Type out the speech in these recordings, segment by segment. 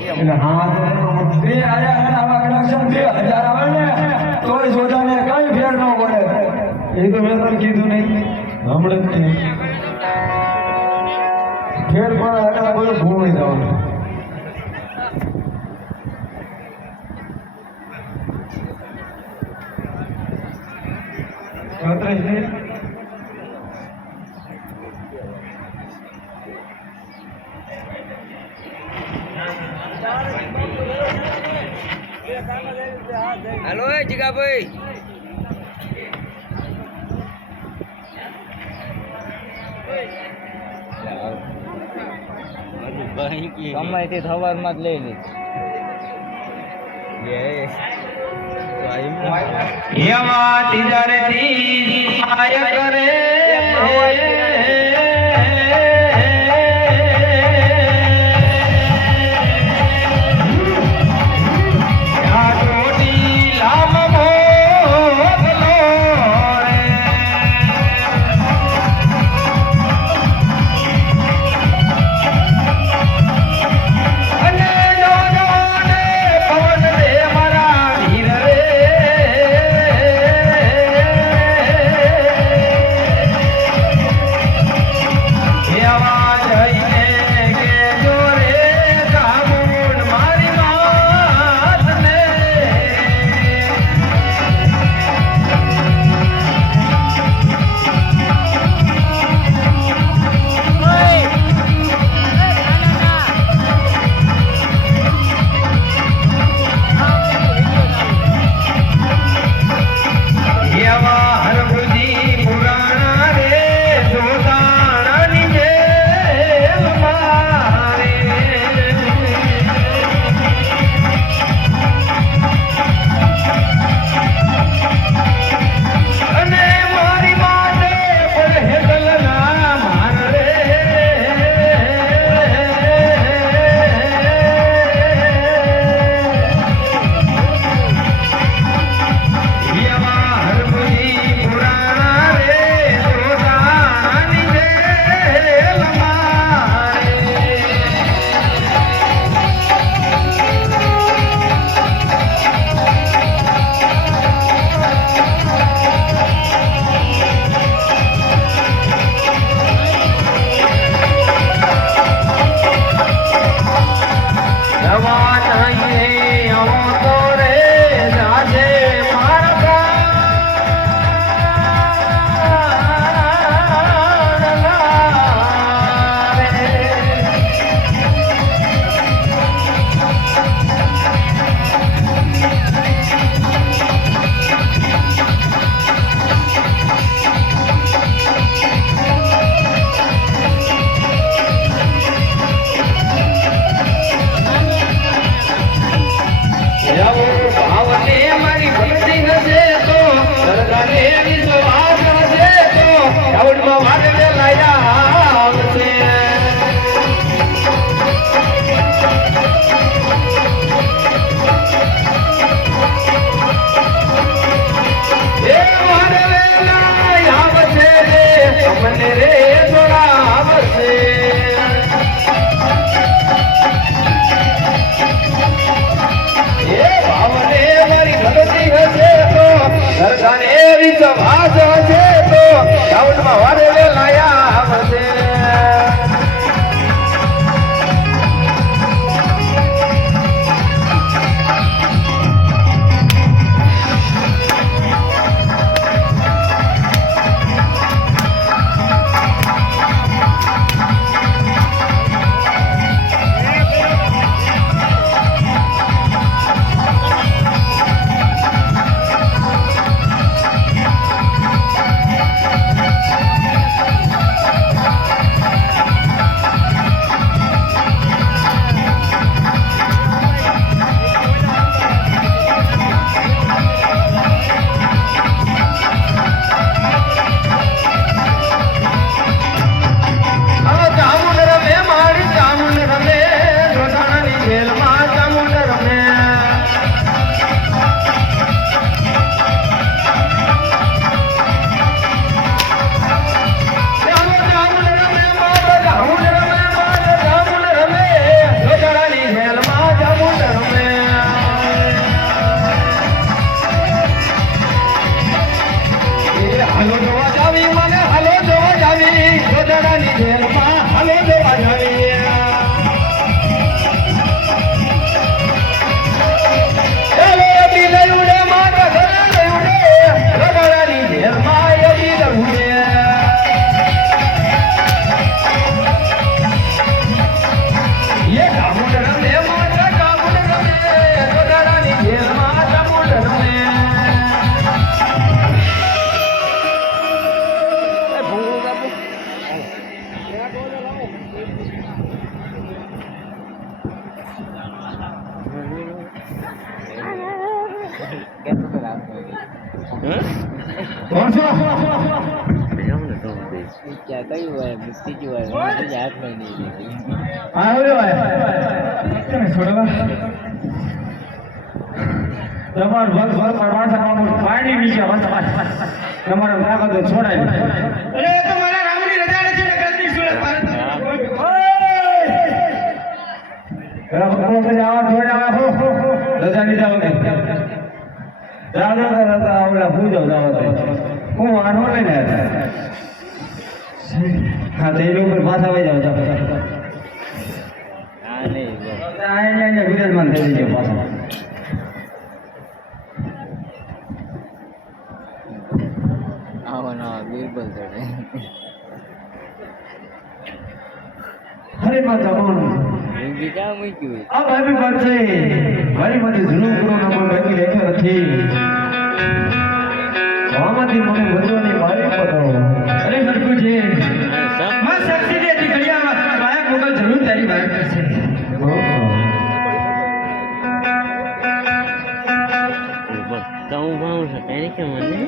એટલે હા તે આયા આવા કલેક્શન 2000 આવે ને તોય સોજાને કઈ ફેર ન પડે એ તો મેં તને કીધું નહીં હમણાં જ નહીં ફેર પણ આગળ બધું ભૂમી જવાનું हेलो जिगा भाई સમય થી સવાર માં જ લઈ લીધી એવા તિજરતી માય કરે ક્યાં કયું હોય મુક્તિ જ હોય હાથમાં નહીં લીધી. હા હોય છોડવા તમારું ભર ભર પાછા પાણી નીચે તમારે તાકાત છોડાય અરે એ તો મારા રામની રજા છે ને ગલતી સુરત ભારત હું આનો લઈને હા તો એ લોકો પાછા વહી જાવ હા નહીં વિરાજમાન થઈ ગયો પાછા આવો ના બિરબલ ચડે. હરે માતા બોલ ઊંઘી ક્યાં મૂક્યું? આ ભાઈ વાત છે મારી માટે જૂનું પૂરું નામ બાકી રહેતો નથી આમાંથી મને વધવાની મારી બતાવો અરે સરખું છે માં શક્તિ દે દીકરીયા માયા ગોગલ જરૂર તારી વાત કરશે હું ભાવ છે તેને કે મને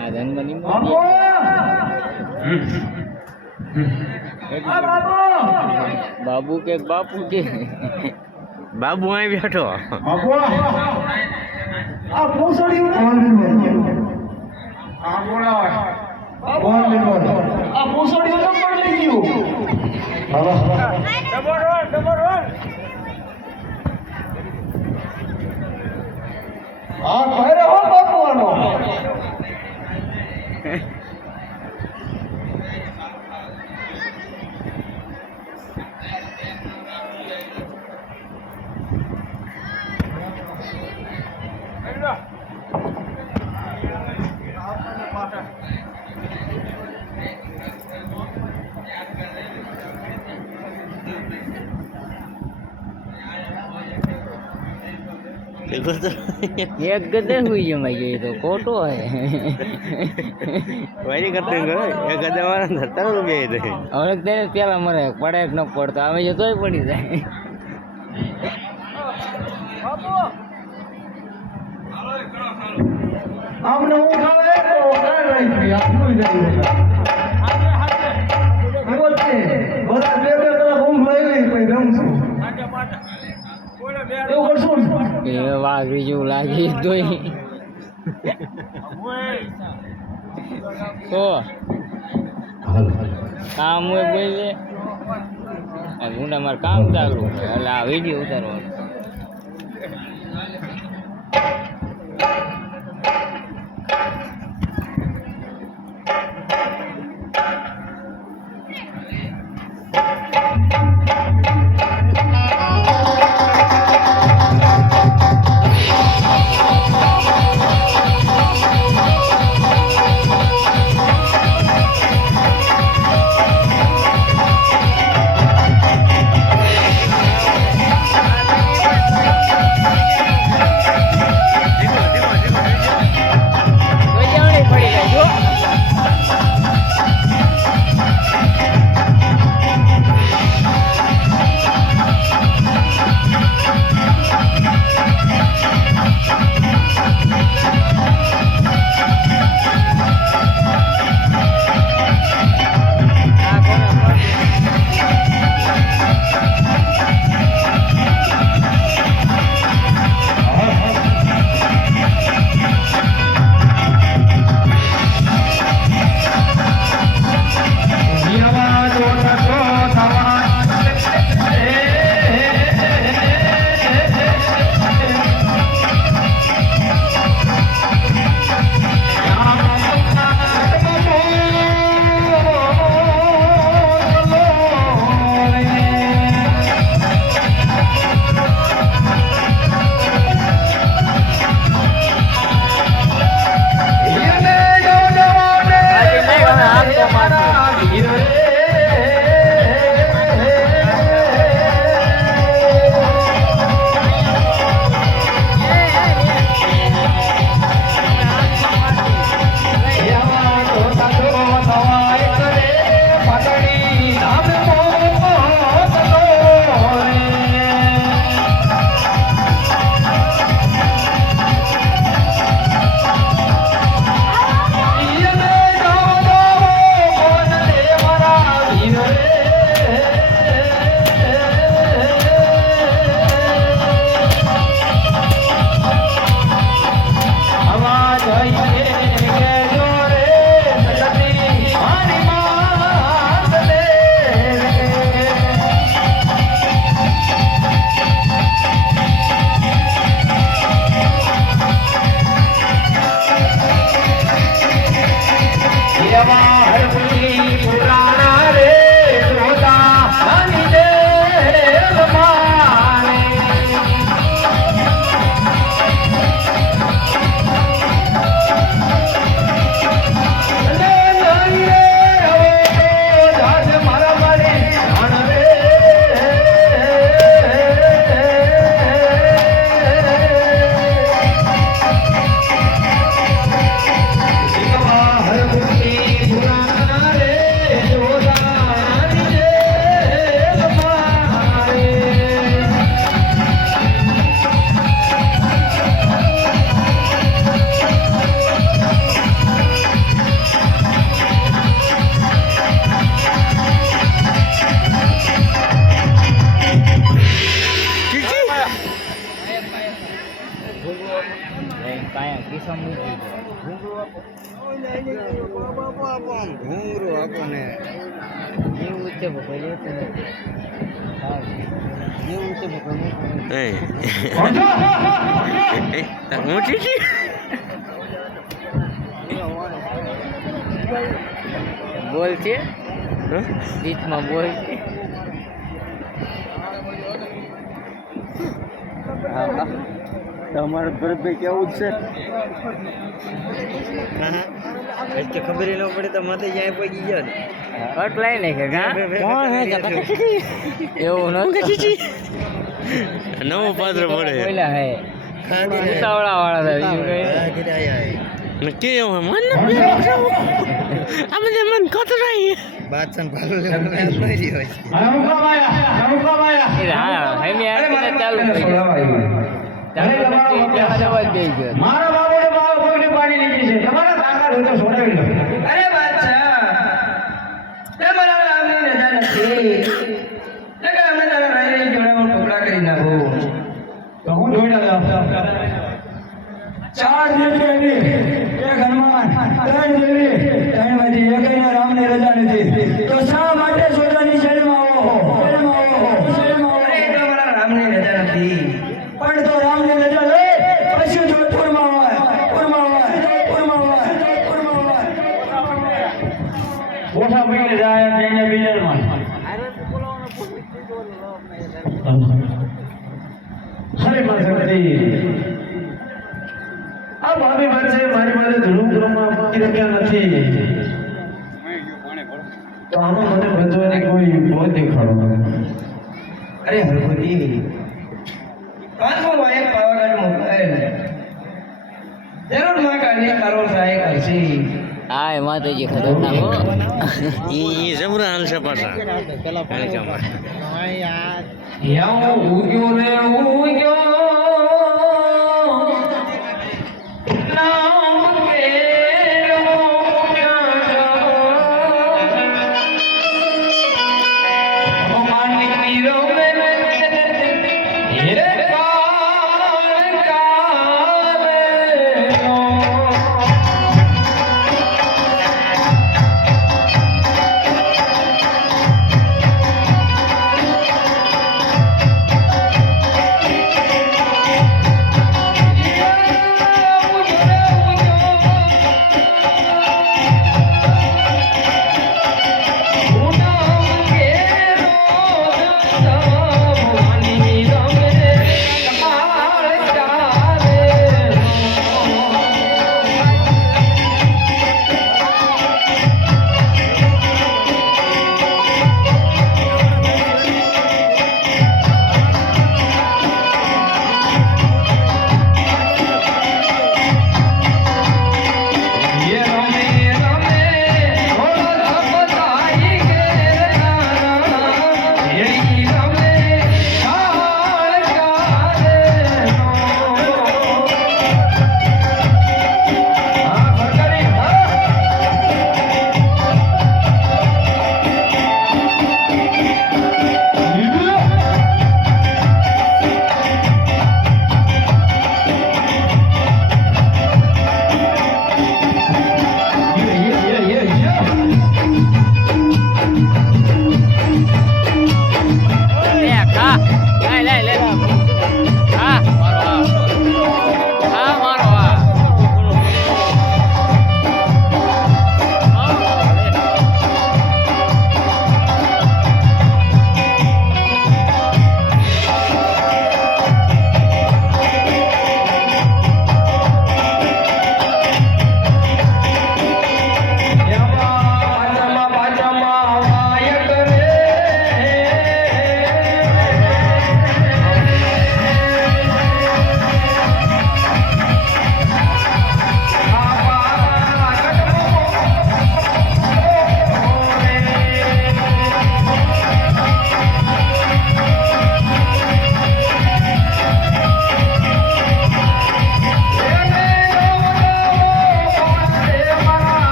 આ ધનબની બાબુ કે બાપુ કે બાબુ અહીં બેઠો. આ પોસડી આ પોસડી નંબર લઈ ગયું આ પહેરે હો બાપુનો એક ગદે હુઈ જમાઈ ગઈ તો ખોટો હે વળી કરते કરો એ ગદા મારા ધરતા નું બે દે હવે તેને પેલા મરે પડે ન પડતો અમે જતોય પડી જાય. આમને હું ખાવે તો કાઈ રહી ગઈ આપનું જઈ બોલતે બોલા બે બે કલાક ઊંઘ લઈ લઈ પછી રમ છું એવું કરશું એ વાઘરી જેવું લાગી તોય તો કામ હોય બોલે ગુંડા મારે કામ ચાલુ એટલે આ વિડીયો ઉતારવાનું. કાંઈ કિસ્સો મૂકી દો. ઘૂંઘરું આપો ને એવું છે ભગવાન એવું નથી. હા એવું છે ભગવાન ઊંચી છે બોલ છે ગીતમાં બોલ છે. તમારે ભરતભાઈ કેવું જ છે ખબર ન પડે તો મતે જ્યાં પગી ગયો ને કટ લઈ ને કે ગા કોણ હે એવું નથી. નવું પાત્ર પડે બોલ્યા હે ઉતાવળા વાળા હતા બીજું કઈ ને કે એવું મન આ બધે મન કોતરાઈ બાદશાહ ભાલો મરી હોય હા હેમી આરતી ચાલુ થઈ ગઈ. મારા બાબોને બાબો કોઈને પાડી લીધી છે તમારા તાકાત હોય તો છોડાવી લો. અરે બાદશાહ તમારા રામની રજા નથી નકર અમે તારા રાયને જોડામાં ટુકડા કરી નાખો. તો હું જોઈ ના ચાર દેવી એક હનુમાન ત્રણ દેવી ત્રણમાંથી એકયના રામની રજા નથી તો શા માટે સોજાની શેરીમાં આવો શેરીમાં આવો શેરીમાં આવો? અરે એ તો મારા રામની રજા નથી. પણ તો રામની રજા લે પછી જોધપુરમાં હોય પુરમાં હોય પુરમાં હોય પુરમાં હોય ઓછા પૈને જાય તેને બીજરમાં હરે માસકતી આ ભાભી વચ્ચે મારી પાસે ધૂળું કરવામાં મૂકી રાખ્યા નથી તો આમાં મને બચવાની કોઈ મોત દેખાડો. અરે હરભુજી 500 વાયર પાવાગઢ મોકલાય જરૂર માં કાઢી કારો સહાય કરશે. હા માતાજી ખતરનાક હો. ઈ જબરા હાલશે પાછા યાઓ ઉગ્યો રે ઉગ્યો નામ કેરો ઓ માનિક મીરો મે હે કાલ કાલે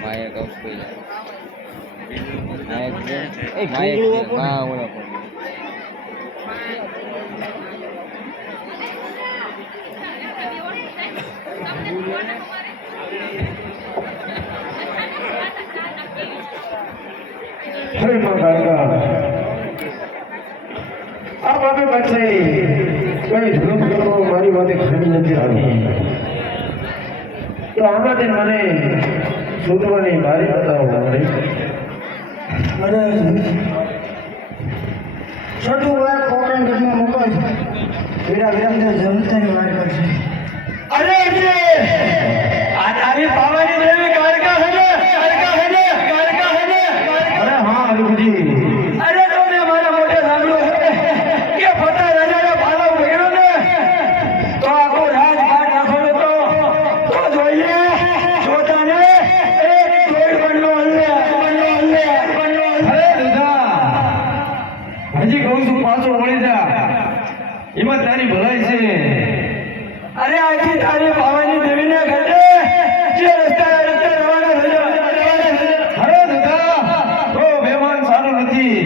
માયા કૌશ કોઈ માયા હા ઓલા હરે માં કાકા આ બાબે પછી કઈ ધૂમ કરો મારી વાતે ખામી નથી આવી તો આમાંથી મને શોધવાની મારી બતાવો અરે છોટું વાર કોકણ ગઢમાં મોકલ વીરા વિરમદેવ જનતાની વાર કરશે અરે આ તારી પાવાની દેવી કાળકા હે અરે હા હરીજી અરે તમે મારા મોઢે સાંભળ્યું હે કે ફતા રાજાના પાલવ ભેગો ને તો આખો રાજઘાટ નાખો તો જોઈએ જોતાને એક જોઈ બનલો હલ્લે અરે દુધા હજી કહું છું પાછો વળી જા એમાં તારી ભલાઈ છે અરે આખી તારી પાવાની દેવીને ઘટે જે રસ્તા રવાના થયો અરે દુધા તો બેમાન સારું નથી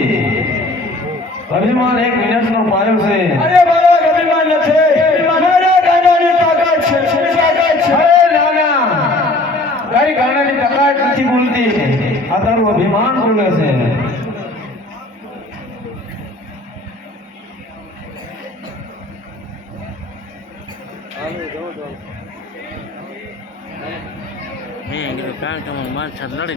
અભિમાન એક મિનિટનો પાયો છે અરે મારો અભિમાન નથી મારા ગાનાની તાકાત છે અરે નાના તારી ગાનાની તાકાત નથી બોલતી આ તારું અભિમાન બોલે છે કીધું કારણ કે માર સાથે લડી